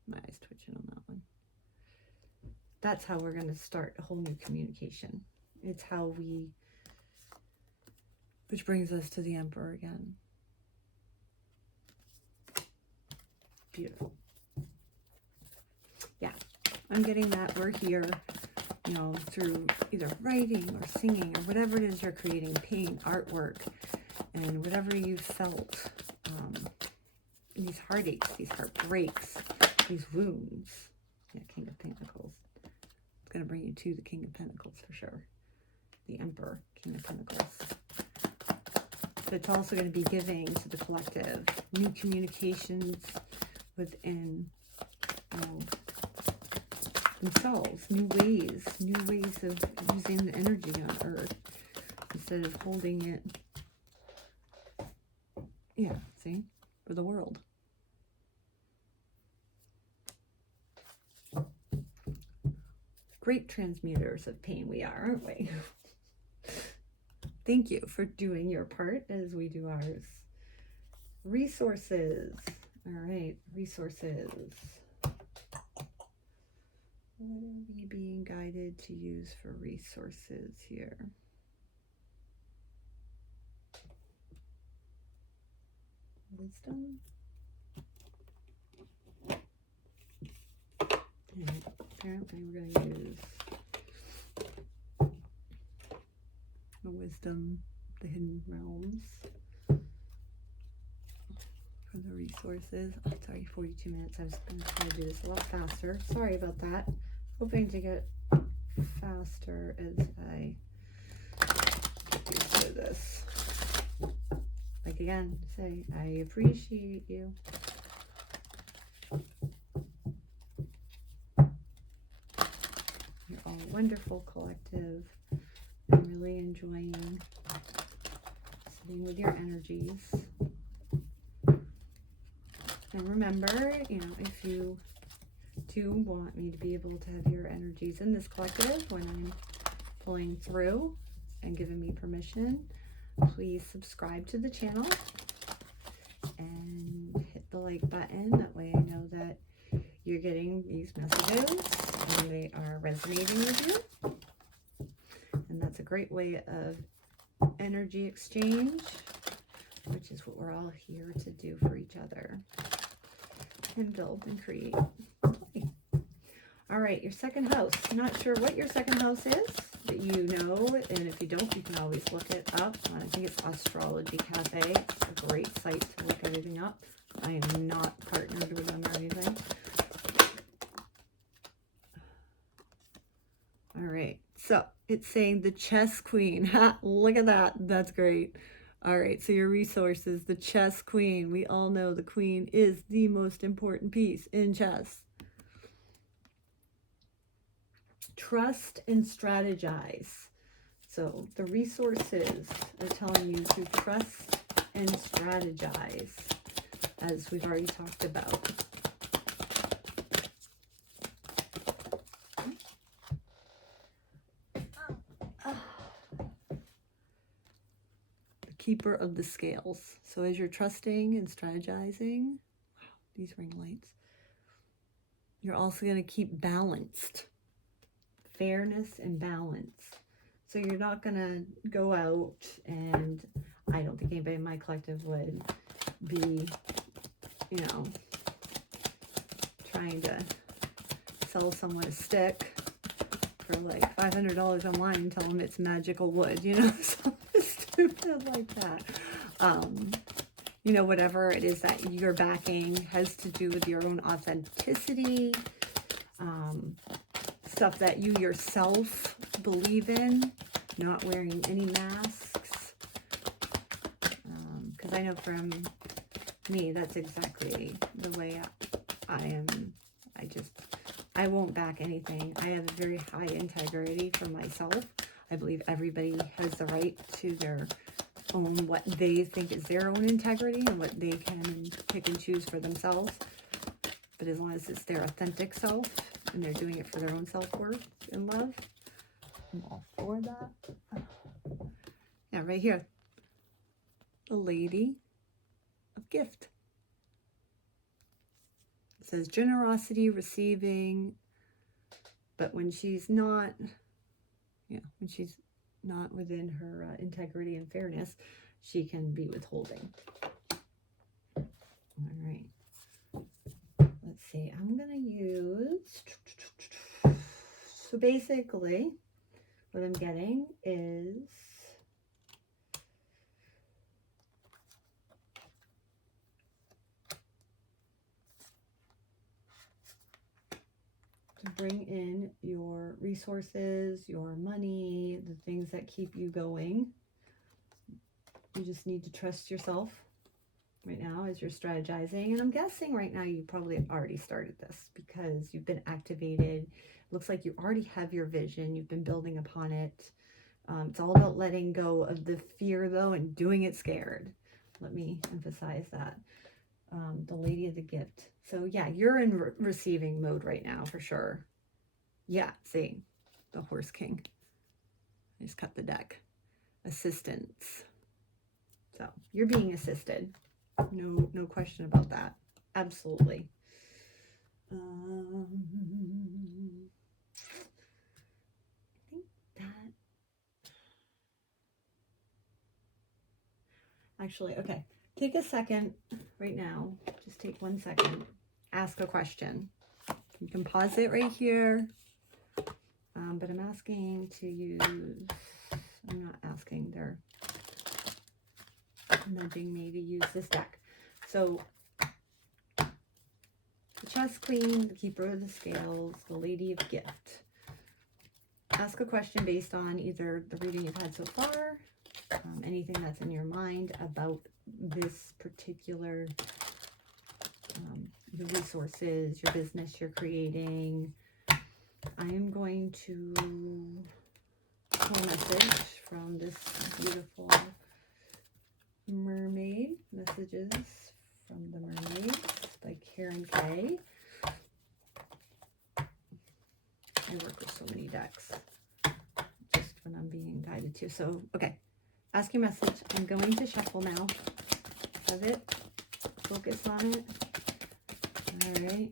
My eyes twitching on that one. That's how we're going to start a whole new communication. It's how we, which brings us to the Emperor again. Beautiful. Yeah, I'm getting that we're here, you know, through either writing or singing or whatever it is you're creating, paint, artwork, and whatever you felt, these heartaches, these heartbreaks, these wounds. Yeah, King of Pentacles. It's going to bring you to the King of Pentacles for sure. The Emperor, King of Pentacles. But it's also going to be giving to the collective new communications within, you know, themselves, new ways of using the energy on Earth instead of holding it, yeah, see, for the world. Great transmuters of pain we are, aren't we? Thank you for doing your part as we do ours. Resources. All right, resources. What are we being guided to use for resources here? Wisdom. And apparently we're going to use the wisdom, the hidden realms for the resources. Oh, sorry, 42 minutes. I was going to try to do this a lot faster. Sorry about that. Hoping to get faster as I get used to this. Like again, say, I appreciate you. You're all wonderful collective. I'm really enjoying sitting with your energies. And remember, you know, if you do want me to be able to have your energies in this collective when I'm pulling through and giving me permission, please subscribe to the channel and hit the like button. That way I know that you're getting these messages and they are resonating with you. And that's a great way of energy exchange, which is what we're all here to do for each other and build and create. Okay. All right, your second house. Not sure what your second house is, but you know, and if you don't, you can always look it up. I think it's Astrology Cafe. It's a great site to look everything up. I am not partnered with them or anything. All right, so it's saying the Chess Queen. Ha, look at that. That's great. All right, so your resources, the Chess Queen. We all know the Queen is the most important piece in chess. Trust and strategize. So the resources are telling you to trust and strategize, as we've already talked about. Keeper of the scales. So as you're trusting and strategizing, wow, these ring lights, you're also going to keep balanced. Fairness and balance. So you're not going to go out, and I don't think anybody in my collective would be, you know, trying to sell someone a stick for like $500 online and tell them it's magical wood, you know, something stupid like that. You know, whatever it is that you're backing has to do with your own authenticity, stuff that you yourself believe in, not wearing any masks. Because I know from me, that's exactly the way I am. I won't back anything. I have a very high integrity for myself. I believe everybody has the right to their own, what they think is their own integrity and what they can pick and choose for themselves. But as long as it's their authentic self and they're doing it for their own self-worth and love, I'm all for that. Yeah, right here. The Lady of Gift. It says generosity, receiving, but when she's not, when she's not within her integrity and fairness, she can be withholding. All right. Let's see. I'm going to use, so basically what I'm getting is to bring in your resources, your money, the things that keep you going. You just need to trust yourself right now as you're strategizing. And I'm guessing right now you probably already started this because you've been activated. It looks like you already have your vision. You've been building upon it. It's all about letting go of the fear, though, and doing it scared. Let me emphasize that. The Lady of the Gift. So yeah, you're in receiving mode right now for sure. Yeah, see, the Horse King. I just cut the deck. Assistance. So you're being assisted. No question about that. Absolutely. I think that actually, okay. Take a second right now. Just take 1 second. Ask a question. You can pause it right here. But I'm asking to use, I'm not asking, they're nudging me to use this deck. So the Chess Queen, the Keeper of the Scales, the Lady of Gift. Ask a question based on either the reading you've had so far, anything that's in your mind about this particular, your resources, your business you're creating. I am going to pull a message from this beautiful mermaid, Messages from the Mermaids by Karen Kay. I work with so many decks just when I'm being guided to. So, okay, ask your message. I'm going to shuffle now. Have it. Focus on it. All right.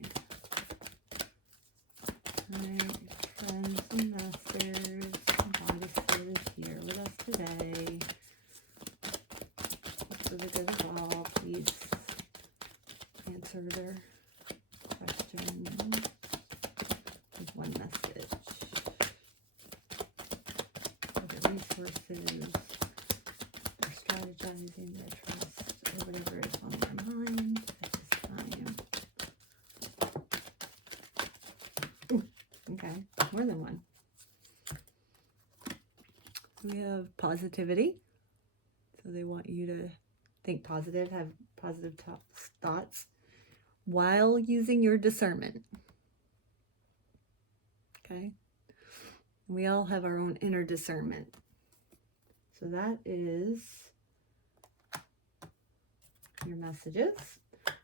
All right, friends and masters and goddesses here with us today. For the good of all, please answer their question with one message. Their resources, their strategizing, their trust, or whatever is on their mind at this time. Ooh, okay, more than one. We have positivity. So they want you to think positive, have positive thoughts while using your discernment. Okay? We all have our own inner discernment. So that is your messages.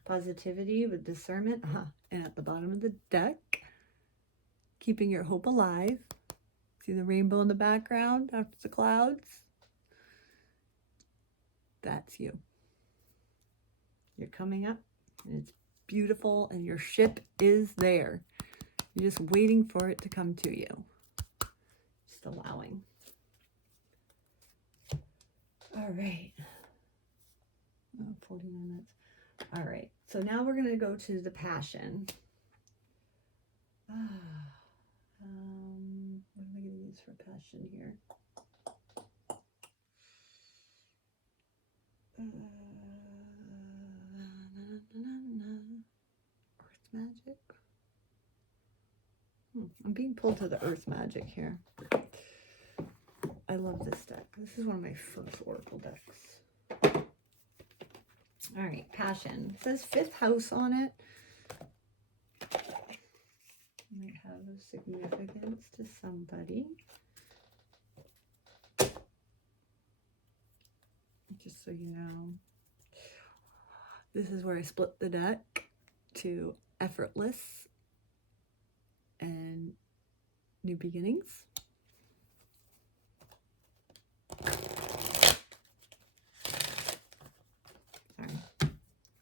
Positivity with discernment. And at the bottom of the deck, keeping your hope alive. See the rainbow in the background after the clouds? That's you. You're coming up, and it's beautiful, and your ship is there. You're just waiting for it to come to you. Just allowing. All right. 40 minutes. All right. So now we're going to go to the passion. What am I going to use for passion here? Earth magic. I'm being pulled to the earth magic here. I love this deck. This is one of my first oracle decks. All right, passion. It says 5th house on it. Might have a significance to somebody. Just so you know, this is where I split the deck to effortless and new beginnings. Sorry,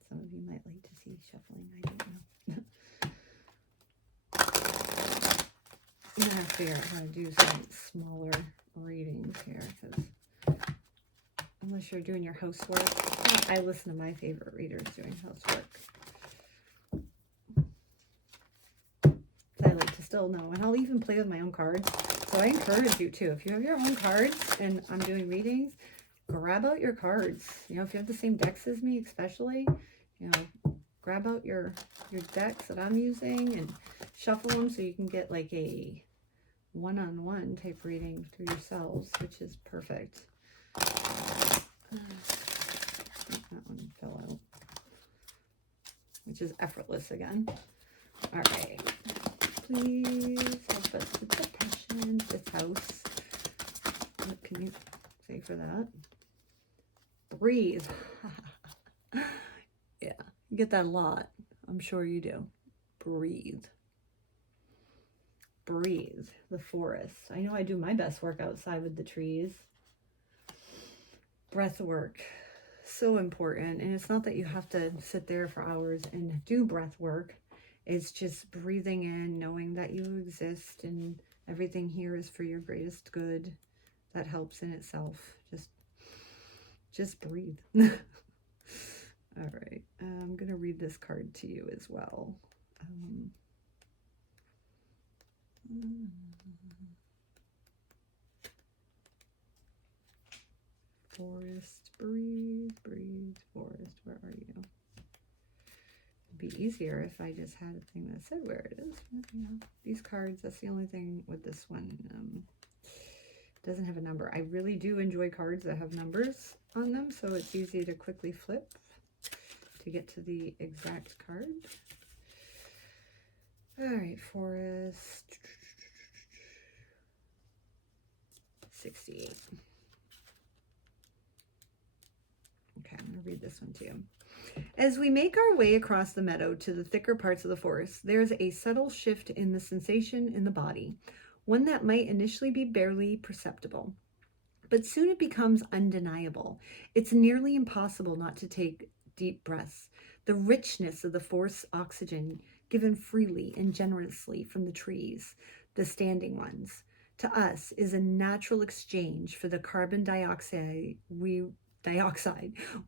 some of you might like to see shuffling, I don't know. I'm gonna have to figure out how to do some smaller readings here, because unless you're doing your housework, I listen to my favorite readers doing housework. I like to still know, and I'll even play with my own cards. So I encourage you too, if you have your own cards and I'm doing readings, grab out your cards. You know, if you have the same decks as me, especially, you know, grab out your decks that I'm using and shuffle them so you can get like a one-on-one type reading through yourselves, which is perfect. That one fell out, which is effortless again. All right, please help us with the passion, 5th house. What can you say for that? Breathe. Yeah, you get that a lot. I'm sure you do. Breathe. Breathe. The forest. I know I do my best work outside with the trees. Breath work. So important. And it's not that you have to sit there for hours and do breath work. It's just breathing in, knowing that you exist and everything here is for your greatest good. That helps in itself. Just breathe. All right. I'm going to read this card to you as well. Forest, breathe, breathe, forest, where are you? It'd be easier if I just had a thing that said where it is. But, you know, these cards, that's the only thing with this one. Doesn't have a number. I really do enjoy cards that have numbers on them, so it's easy to quickly flip to get to the exact card. All right, forest. 68. Okay, I'm going to read this one to you. As we make our way across the meadow to the thicker parts of the forest, there's a subtle shift in the sensation in the body, one that might initially be barely perceptible. But soon it becomes undeniable. It's nearly impossible not to take deep breaths. The richness of the forest oxygen given freely and generously from the trees, the standing ones, to us is a natural exchange for the carbon dioxide we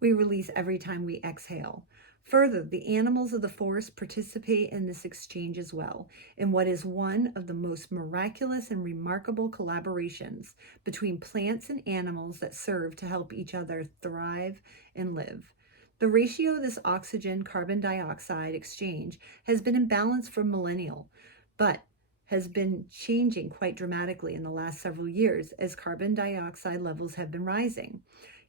release every time we exhale. Further, the animals of the forest participate in this exchange as well, in what is one of the most miraculous and remarkable collaborations between plants and animals that serve to help each other thrive and live. The ratio of this oxygen-carbon dioxide exchange has been in balance for millennia, but has been changing quite dramatically in the last several years as carbon dioxide levels have been rising.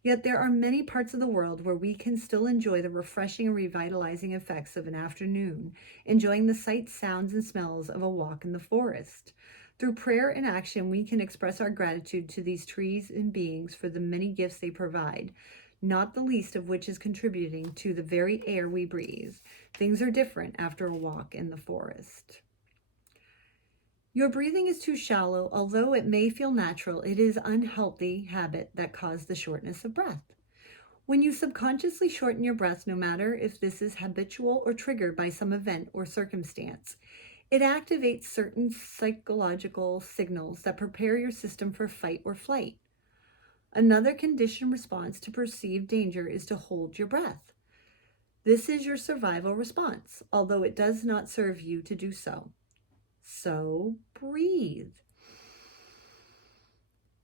Yet there are many parts of the world where we can still enjoy the refreshing and revitalizing effects of an afternoon, enjoying the sights, sounds, and smells of a walk in the forest. Through prayer and action, we can express our gratitude to these trees and beings for the many gifts they provide, not the least of which is contributing to the very air we breathe. Things are different after a walk in the forest. Your breathing is too shallow. Although it may feel natural, it is an unhealthy habit that causes the shortness of breath. When you subconsciously shorten your breath, no matter if this is habitual or triggered by some event or circumstance, it activates certain psychological signals that prepare your system for fight or flight. Another conditioned response to perceived danger is to hold your breath. This is your survival response, although it does not serve you to do so. So breathe.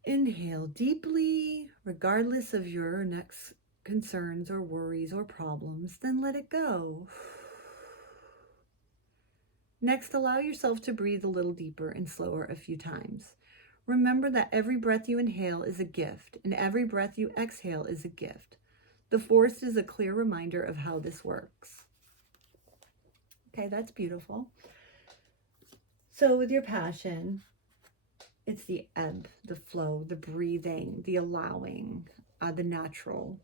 Inhale deeply, regardless of your next concerns or worries or problems, then let it go. Next, allow yourself to breathe a little deeper and slower a few times. Remember that every breath you inhale is a gift, and every breath you exhale is a gift. The forest is a clear reminder of how this works. Okay, that's beautiful. So with your passion, it's the ebb, the flow, the breathing, the allowing, the natural,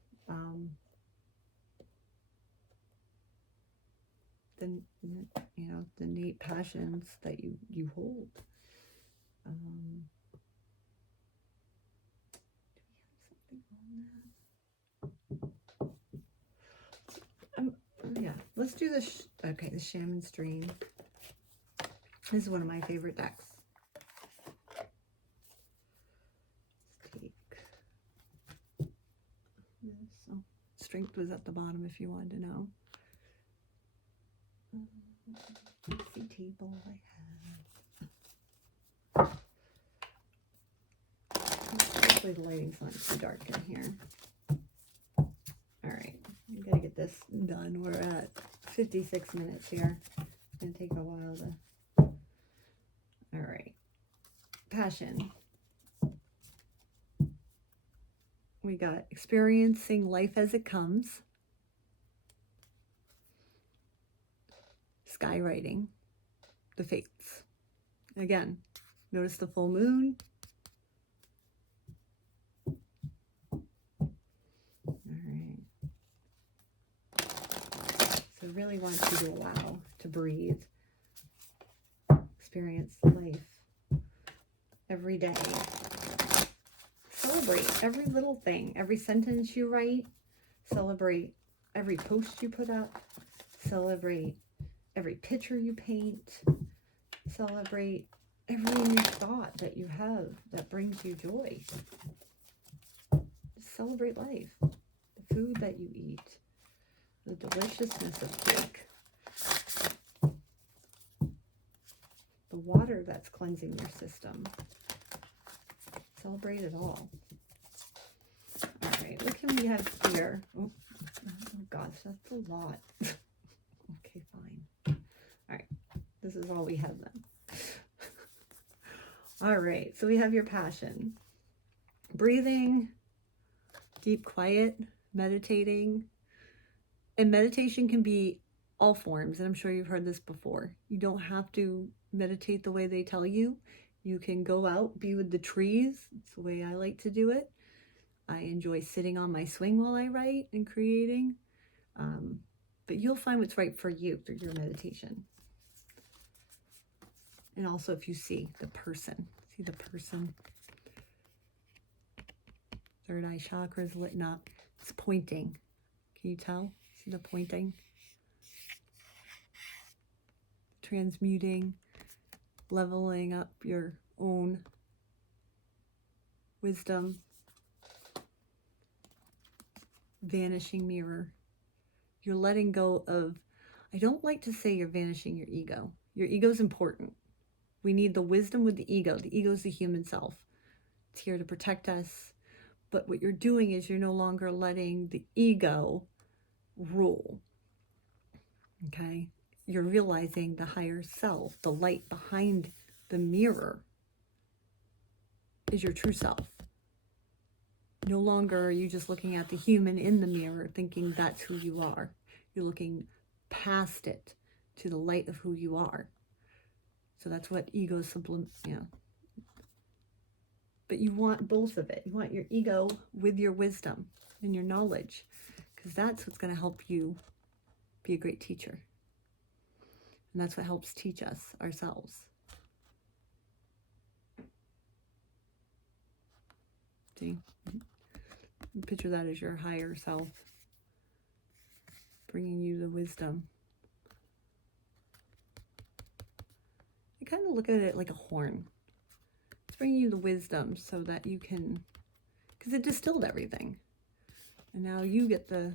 the innate passions that you hold. Yeah, let's do this. Okay, the Shaman Stream. This is one of my favorite decks. Let's take this. Oh, Strength was at the bottom if you wanted to know. Let's see, table I have. Hopefully the lighting's not too dark in here. All right, we gotta get this done. We're at 56 minutes here. It's gonna take a while to. All right, passion. We got experiencing life as it comes, skywriting, the fates. Again, notice the full moon. All right. So really want you to allow to breathe, experience life every day. Celebrate every little thing, every sentence you write. Celebrate every post you put up. Celebrate every picture you paint. Celebrate every new thought that you have that brings you joy. Just celebrate life, the food that you eat, the deliciousness of cake, the water that's cleansing your system. Celebrate it all. All right, what can we have here? Oh gosh, that's a lot. Okay, fine. All right, this is all we have then. All right, so we have your passion. Breathing, deep quiet, meditating. And meditation can be all forms, and I'm sure you've heard this before. You don't have to meditate the way they tell you. You can go out, be with the trees. It's the way I like to do it. I enjoy sitting on my swing while I write and creating. But you'll find what's right for you through your meditation. And also if you see the person. See the person. Third eye chakra is lit up. It's pointing. Can you tell? See the pointing? Transmuting, leveling up your own wisdom. Vanishing mirror. You're letting go of, I don't like to say you're vanishing your ego. Your ego is important. We need the wisdom with the ego. The ego is the human self. It's here to protect us. But what you're doing is you're no longer letting the ego rule. Okay? You're realizing the higher self, the light behind the mirror is your true self. No longer are you just looking at the human in the mirror thinking that's who you are. You're looking past it to the light of who you are. So that's what ego But you want both of it. You want your ego with your wisdom and your knowledge, because that's what's going to help you be a great teacher. And that's what helps teach us ourselves. See? Picture that as your higher self, bringing you the wisdom. I kind of look at it like a horn. It's bringing you the wisdom so that you can, because it distilled everything. And now you get the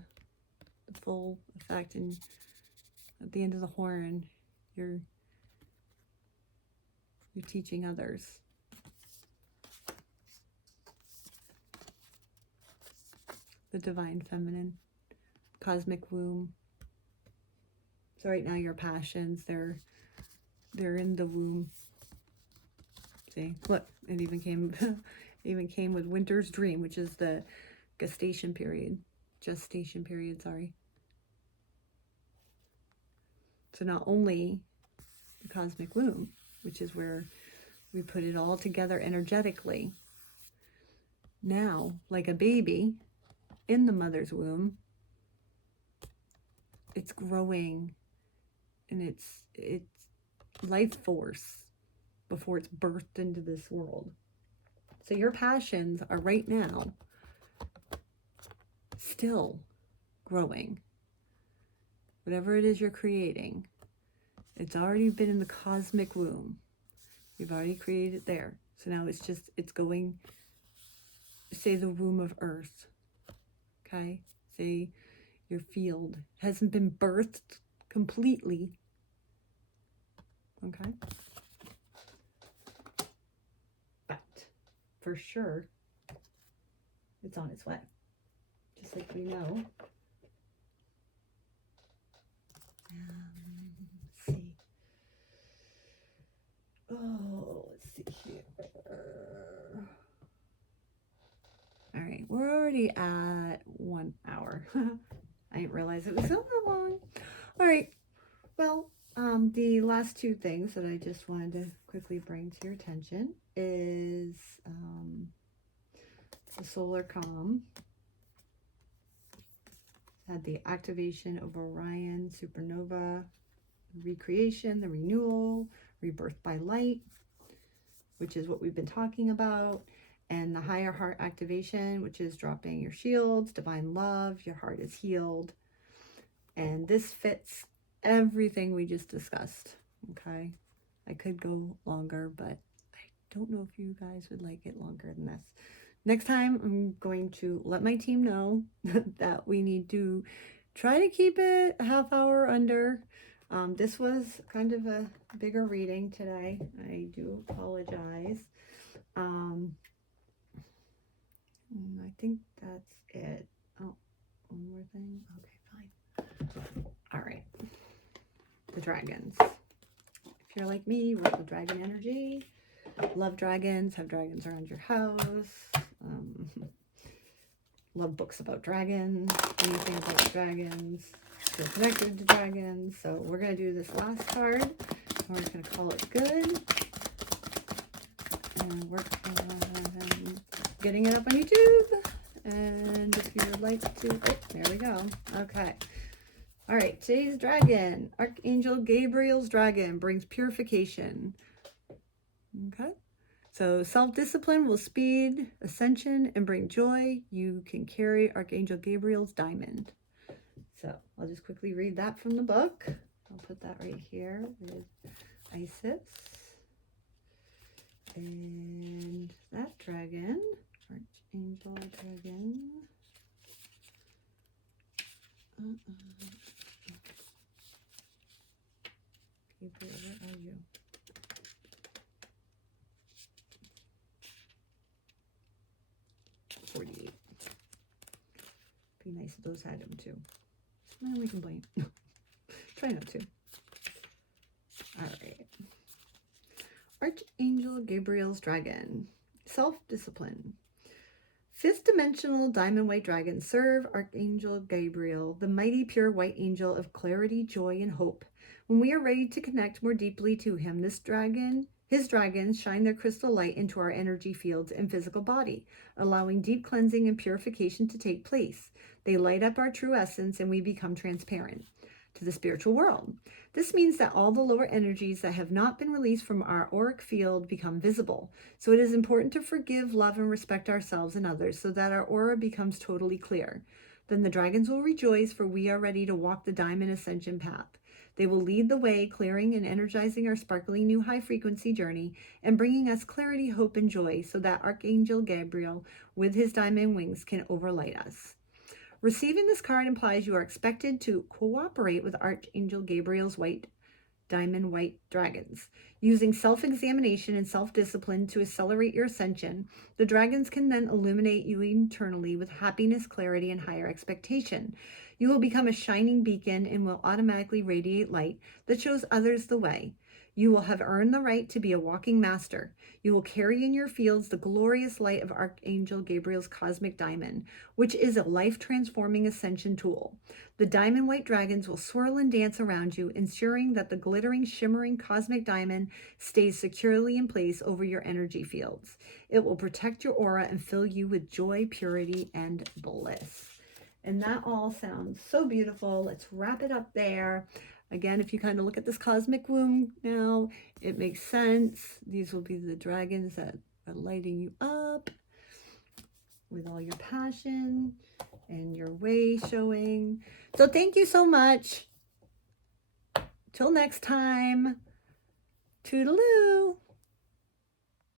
full effect. And at the end of the horn, you're teaching others. the divine feminine, cosmic womb. So right now your passions, they're in the womb. See, look, it even came even came with winter's dream, which is the gestation period, sorry. So not only the cosmic womb, which is where we put it all together energetically. Now, like a baby in the mother's womb, it's growing, and it's life force before it's birthed into this world. So your passions are right now still growing. Whatever it is you're creating, it's already been in the cosmic womb. You've already created it there. So now it's going, say the womb of earth, okay? Say your field hasn't been birthed completely, okay? But for sure, it's on its way. Just like we know. Let's see. Oh, let's see here. All right, we're already at 1 hour. I didn't realize it was so long. All right, well, the last two things that I just wanted to quickly bring to your attention is the solar calm. Had the activation of Orion supernova, recreation, the renewal, rebirth by light, which is what we've been talking about, and the higher heart activation, which is dropping your shields, divine love, your heart is healed. And this fits everything we just discussed, okay? I could go longer, but I don't know if you guys would like it longer than this. Next time, I'm going to let my team know that we need to try to keep it a half hour under. This was kind of a bigger reading today. I do apologize. I think that's it. Oh, one more thing. Okay, fine. All right. The dragons. If you're like me, work with dragon energy. Love dragons, have dragons around your house. Love books about dragons, anything about dragons, feel connected to dragons. So we're going to do this last card. We're just going to call it good. And work on getting it up on YouTube. And if you would like to, oh, there we go. Okay. All right, today's dragon, Archangel Gabriel's dragon, brings purification. Okay. So self-discipline will speed ascension and bring joy. You can carry Archangel Gabriel's diamond. So I'll just quickly read that from the book. I'll put that right here with Isis. And that dragon, Archangel dragon. Gabriel, where are you? Be nice if those had them too. No, we can blame. Try not to. All right. Archangel Gabriel's dragon. Self-discipline. Fifth dimensional diamond white dragons serve Archangel Gabriel, the mighty pure white angel of clarity, joy, and hope. When we are ready to connect more deeply to him, his dragons shine their crystal light into our energy fields and physical body, allowing deep cleansing and purification to take place. They light up our true essence and we become transparent to the spiritual world. This means that all the lower energies that have not been released from our auric field become visible. So it is important to forgive, love, and respect ourselves and others so that our aura becomes totally clear. Then the dragons will rejoice, for we are ready to walk the diamond ascension path. They will lead the way, clearing and energizing our sparkling new high-frequency journey and bringing us clarity, hope, and joy so that Archangel Gabriel, with his diamond wings, can overlight us. Receiving this card implies you are expected to cooperate with Archangel Gabriel's white diamond white dragons. Using self-examination and self-discipline to accelerate your ascension, the dragons can then illuminate you internally with happiness, clarity, and higher expectation. You will become a shining beacon and will automatically radiate light that shows others the way. You will have earned the right to be a walking master. You will carry in your fields the glorious light of Archangel Gabriel's cosmic diamond, which is a life-transforming ascension tool. The diamond white dragons will swirl and dance around you, ensuring that the glittering, shimmering cosmic diamond stays securely in place over your energy fields. It will protect your aura and fill you with joy, purity, and bliss. And that all sounds so beautiful. Let's wrap it up there. Again, if you kind of look at this cosmic womb now, it makes sense. These will be the dragons that are lighting you up with all your passion and your way showing. So thank you so much. Till next time. Toodaloo.